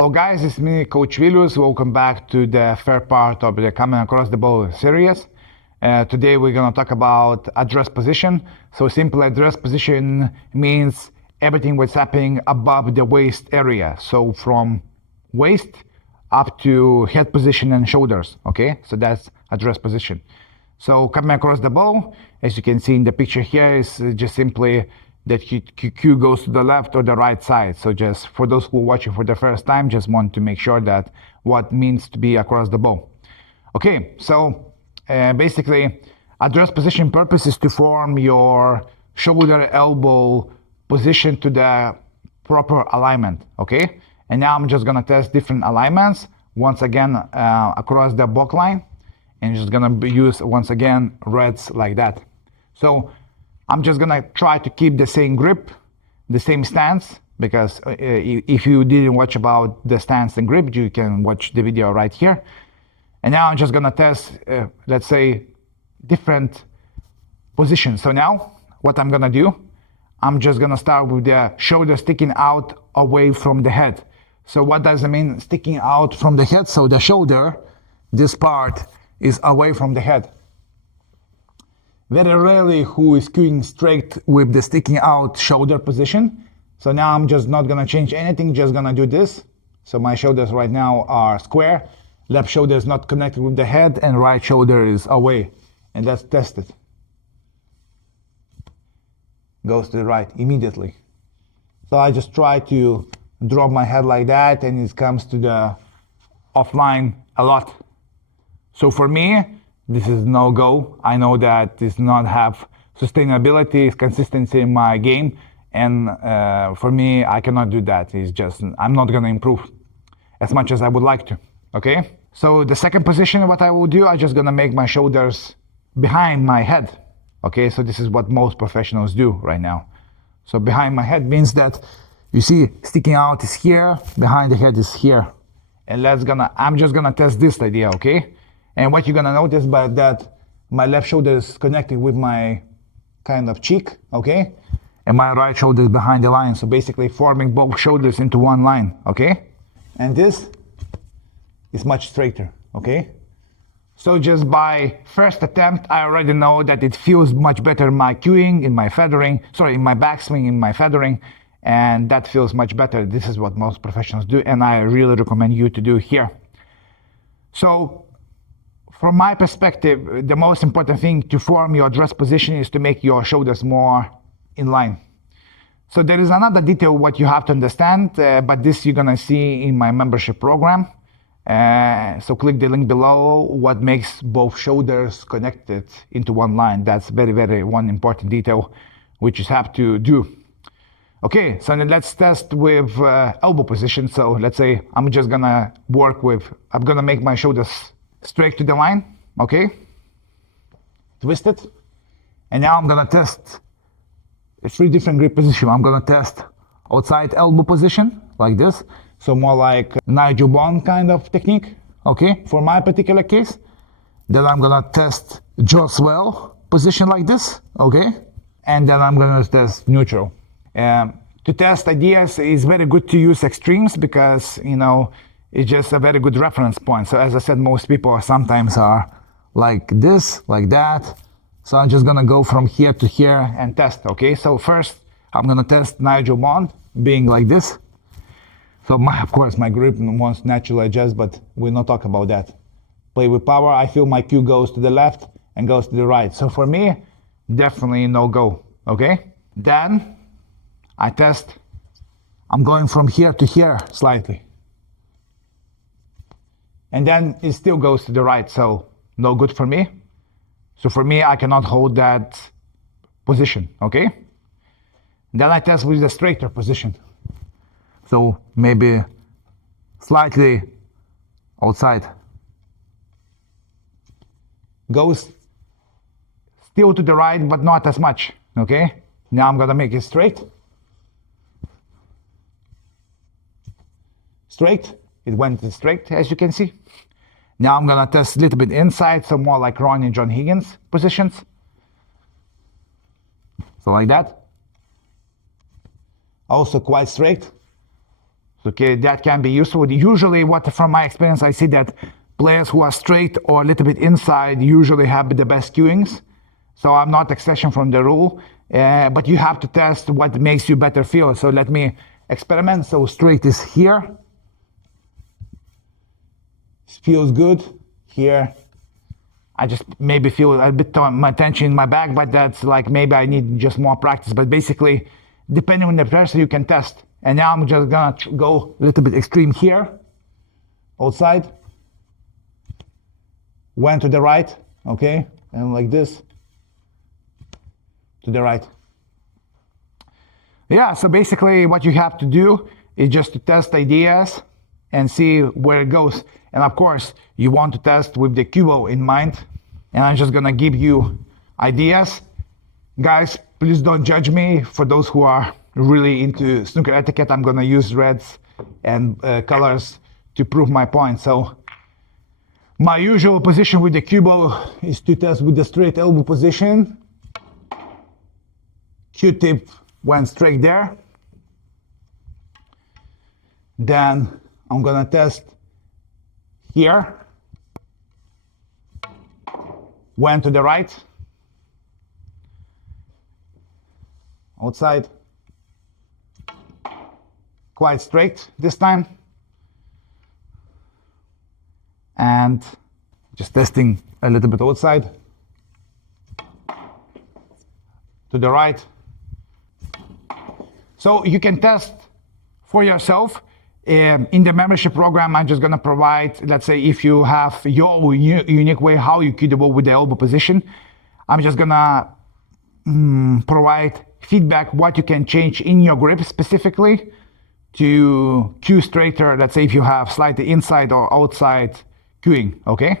Hello guys, it's me, Coach Vilius. Welcome back to the third part of the Coming Across the Ball series. Today we're going to talk about address position. So simple address position means everything what's happening above the waist area. So from waist up to head position and shoulders, okay? So that's address position. So coming across the ball, as you can see in the picture here, is just simply that cue goes to the left or the right side. So just for those who are watching for the first time, just want to make sure that what means to be across the ball. Okay, so basically address position purpose is to form your shoulder elbow position to the proper alignment, okay? And now I'm just gonna test different alignments once again across the baulk line, and just gonna use once again reds like that. So I'm just gonna try to keep the same grip, the same stance, because if you didn't watch about the stance and grip, you can watch the video right here. And now I'm just gonna test, let's say, different positions. So now what I'm gonna do, I'm just gonna start with the shoulder sticking out away from the head. So what does it mean sticking out from the head? So the shoulder, this part is away from the head. Very rarely who is cueing straight with the sticking out shoulder position. So now I'm just not gonna change anything, just gonna do this. So my shoulders right now are square, left shoulder is not connected with the head, and right shoulder is away. And let's test it. Goes to the right immediately. So I just try to drop my head like that, and it comes to the offline a lot. So for me, this is no go. I know that this not have sustainability, consistency in my game, and for me, I cannot do that. It's just I'm not gonna improve as much as I would like to. Okay. So the second position, what I will do, I'm just gonna make my shoulders behind my head. Okay. So this is what most professionals do right now. So behind my head means that you see sticking out is here, behind the head is here, and I'm just gonna test this idea. Okay. And what you're gonna notice by that, my left shoulder is connected with my kind of cheek, okay? And my right shoulder is behind the line. So basically forming both shoulders into one line, okay? And this is much straighter, okay? So just by first attempt, I already know that it feels much better in my cueing, in my backswing, in my feathering, and that feels much better. This is what most professionals do, and I really recommend you to do here. So, from my perspective, the most important thing to form your address position is to make your shoulders more in line. So there is another detail what you have to understand, but this you're gonna see in my membership program. So click the link below, what makes both shoulders connected into one line. That's very, very one important detail which you have to do. Okay, so then let's test with elbow position. So let's say I'm gonna make my shoulders straight to the line, okay? Twist it. And now I'm gonna test 3 different grip positions. I'm gonna test outside elbow position, like this. So more like Nigel Bond kind of technique, okay? For my particular case. Then I'm gonna test jaw swell position like this, okay? And then I'm gonna test neutral. To test ideas, it's very good to use extremes because, you know, it's just a very good reference point. So as I said, most people sometimes are like this, like that. So I'm just gonna go from here to here and test, okay? So first, I'm gonna test Nigel Bond, being like this. So of course, my grip wants naturally adjust, but we'll not talk about that. Play with power, I feel my cue goes to the left and goes to the right. So for me, definitely no go, okay? Then, I test, I'm going from here to here slightly. And then it still goes to the right, so no good for me. So for me, I cannot hold that position, okay? Then I test with the straighter position. So maybe slightly outside. Goes still to the right, but not as much, okay? Now I'm gonna make it straight. Straight, it went straight, as you can see. Now I'm gonna test a little bit inside, so more like Ronnie and Higgins positions. So like that. Also quite straight. Okay, that can be useful. Usually from my experience, I see that players who are straight or a little bit inside usually have the best cueings. So I'm not exception from the rule, but you have to test what makes you better feel. So let me experiment. So straight is here. Feels good here. I just maybe feel a bit my tension in my back, but that's like maybe I need just more practice. But basically, depending on the pressure, you can test. And now I'm just gonna go a little bit extreme here, outside. Went to the right, okay, and like this, to the right. Yeah, so basically what you have to do is just to test ideas and see where it goes. And of course, you want to test with the cue ball in mind. And I'm just gonna give you ideas. Guys, please don't judge me. For those who are really into snooker etiquette, I'm gonna use reds and colors to prove my point. So my usual position with the cue ball is to test with the straight elbow position. Q-tip went straight there. Then I'm gonna test here. Went to the right. Outside. Quite straight this time. And just testing a little bit outside. To the right. So you can test for yourself. In the membership program, I'm just gonna provide, let's say if you have your unique way how you cue the ball with the elbow position, I'm just gonna provide feedback what you can change in your grip specifically to cue straighter, let's say if you have slightly inside or outside cueing, okay?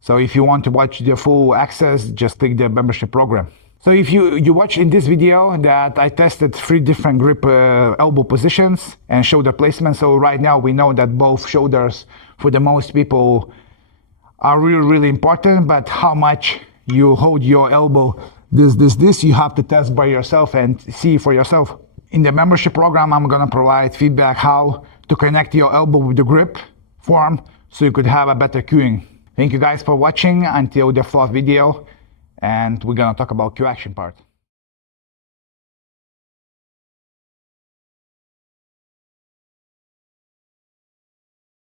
So if you want to watch the full access, just click the membership program. So if you watch in this video that I tested 3 different grip elbow positions and shoulder placement. So right now we know that both shoulders for the most people are really, really important, but how much you hold your elbow, this, you have to test by yourself and see for yourself. In the membership program, I'm gonna provide feedback how to connect your elbow with the grip form so you could have a better cueing. Thank you guys for watching until the 4th video. And we're gonna talk about cue action part.